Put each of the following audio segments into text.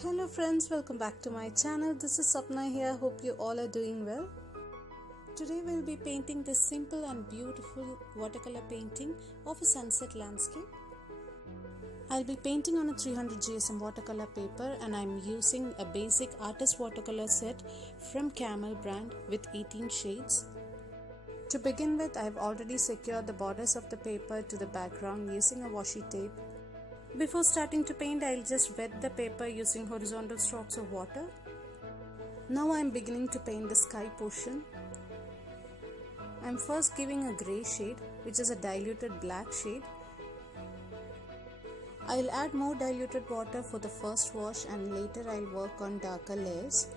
Hello friends, welcome back to my channel. This is Sapna here. Hope you all are doing well. Today we'll be painting this simple and beautiful watercolor painting of a sunset landscape. I'll be painting on a 300 GSM watercolor paper and I'm using a basic artist watercolor set from Camel brand with 18 shades. To begin with, I've already secured the borders of the paper to the background using a washi tape. Before starting to paint, I'll just wet the paper using horizontal strokes of water. Now I'm beginning to paint the sky portion. I'm first giving a grey shade, which is a diluted black shade. I'll add more diluted water for the first wash and later I'll work on darker layers.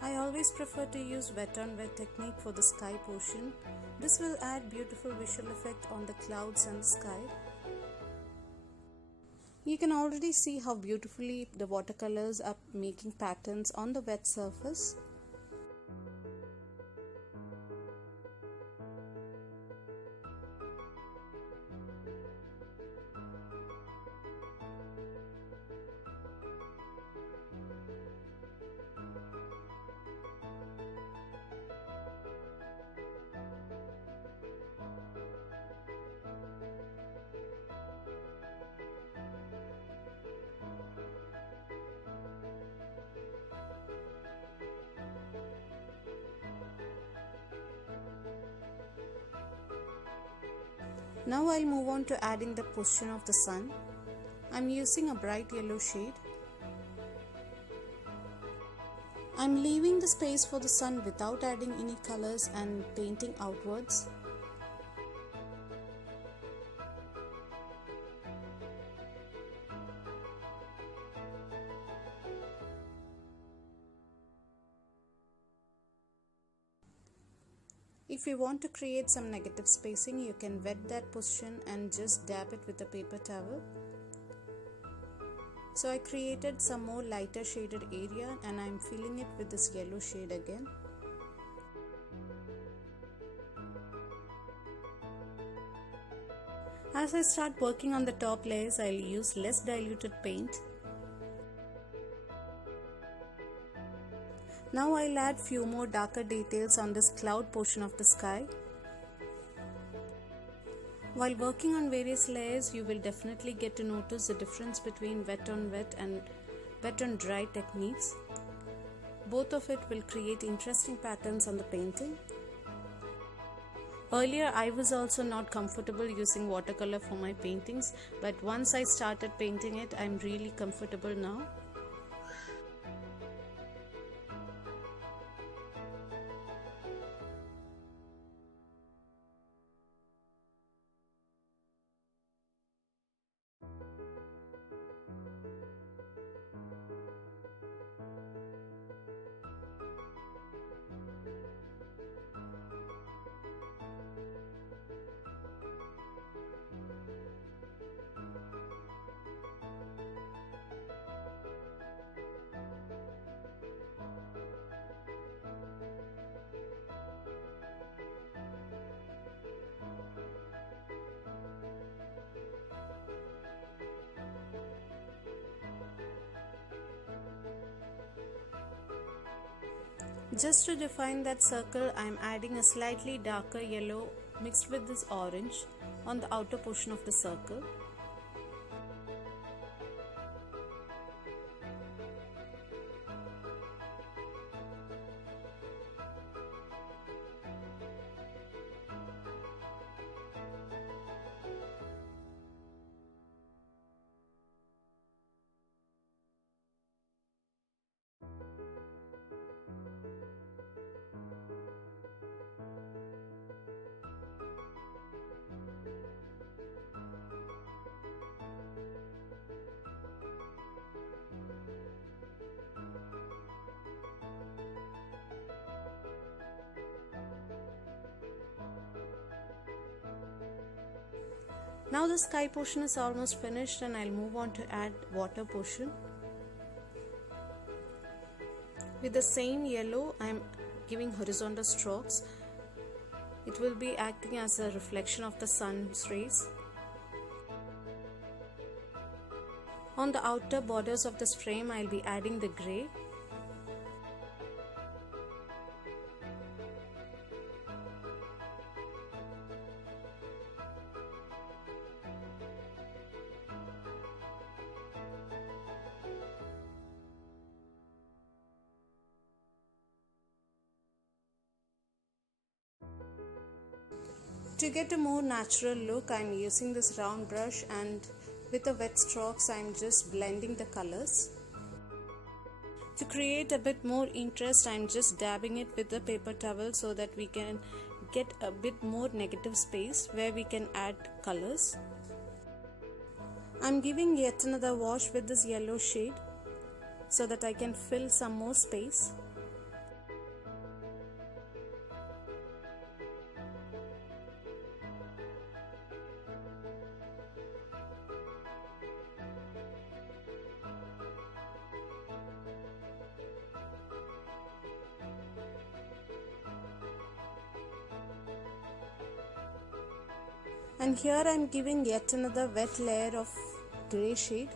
I always prefer to use wet on wet technique for the sky portion. This will add beautiful visual effect on the clouds and the sky. You can already see how beautifully the watercolors are making patterns on the wet surface. Now I'll move on to adding the position of the sun. I'm using a bright yellow shade. I'm leaving the space for the sun without adding any colors and painting outwards. If you want to create some negative spacing, you can wet that position and just dab it with a paper towel. So I created some more lighter shaded area and I'm filling it with this yellow shade again. As I start working on the top layers, I'll use less diluted paint. Now I'll add few more darker details on this cloud portion of the sky. While working on various layers, you will definitely get to notice the difference between wet on wet and wet on dry techniques. Both of it will create interesting patterns on the painting. Earlier I was also not comfortable using watercolor for my paintings, but once I started painting it, I'm really comfortable now. Just to define that circle, I am adding a slightly darker yellow mixed with this orange on the outer portion of the circle. Now the sky portion is almost finished and I'll move on to add water portion. With the same yellow, I'm giving horizontal strokes. It will be acting as a reflection of the sun's rays. On the outer borders of this frame, I'll be adding the grey. To get a more natural look, I am using this round brush, and with the wet strokes I am just blending the colors. To create a bit more interest, I am just dabbing it with the paper towel so that we can get a bit more negative space where we can add colors. I am giving yet another wash with this yellow shade so that I can fill some more space. And here I am giving yet another wet layer of grey shade.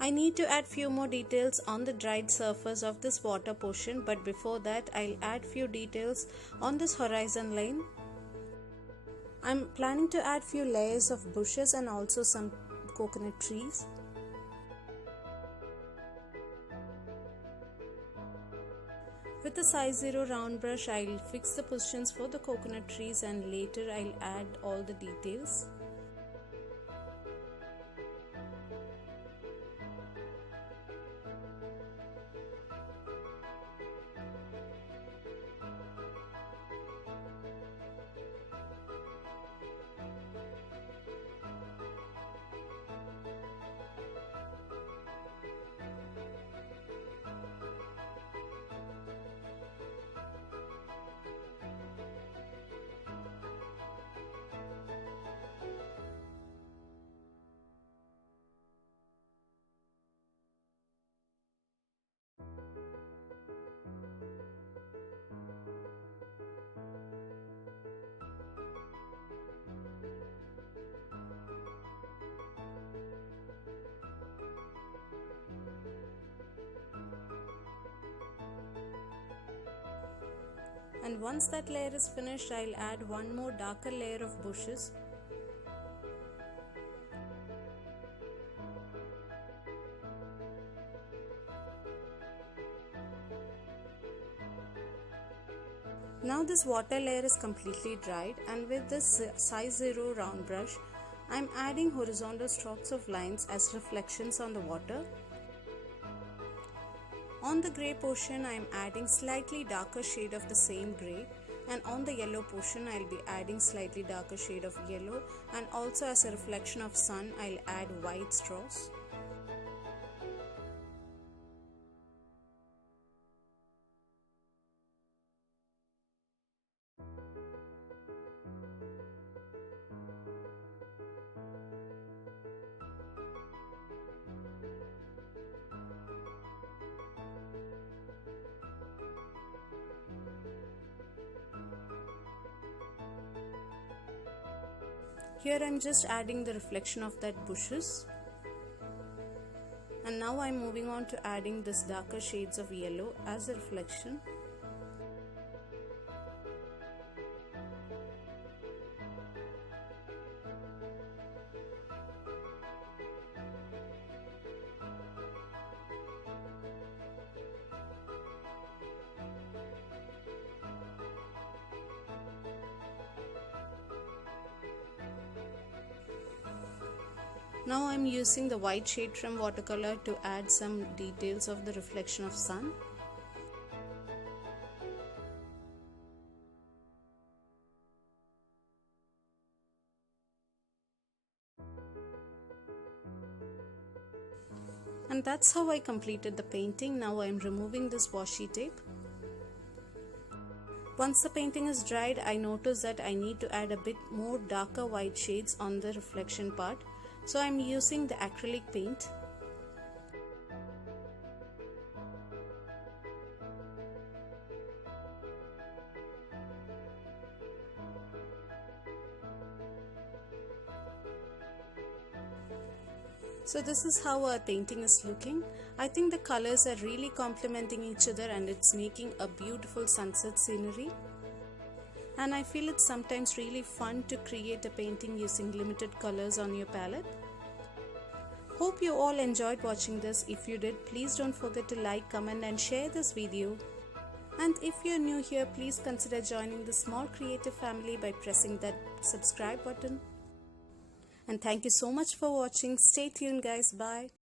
I need to add few more details on the dried surface of this water portion, but before that I'll add few details on this horizon line. I'm planning to add few layers of bushes and also some coconut trees. With the size 0 round brush, I'll fix the positions for the coconut trees and later I'll add all the details. And once that layer is finished, I'll add one more darker layer of bushes. Now this water layer is completely dried, and with this size 0 round brush, I'm adding horizontal strokes of lines as reflections on the water. On the grey portion, I am adding slightly darker shade of the same grey, and on the yellow portion, I'll be adding slightly darker shade of yellow, and also as a reflection of sun, I'll add white straws. Here I'm just adding the reflection of that bushes. And now I'm moving on to adding this darker shades of yellow as a reflection. Now I'm using the white shade from watercolor to add some details of the reflection of sun. And that's how I completed the painting. Now I'm removing this washi tape. Once the painting is dried, I noticed that I need to add a bit more darker white shades on the reflection part. So I'm using the acrylic paint. So this is how our painting is looking. I think the colors are really complementing each other and it's making a beautiful sunset scenery. And I feel it's sometimes really fun to create a painting using limited colors on your palette. Hope you all enjoyed watching this. If you did, please don't forget to like, comment and share this video. And if you're new here, please consider joining the small creative family by pressing that subscribe button. And thank you so much for watching. Stay tuned guys. Bye.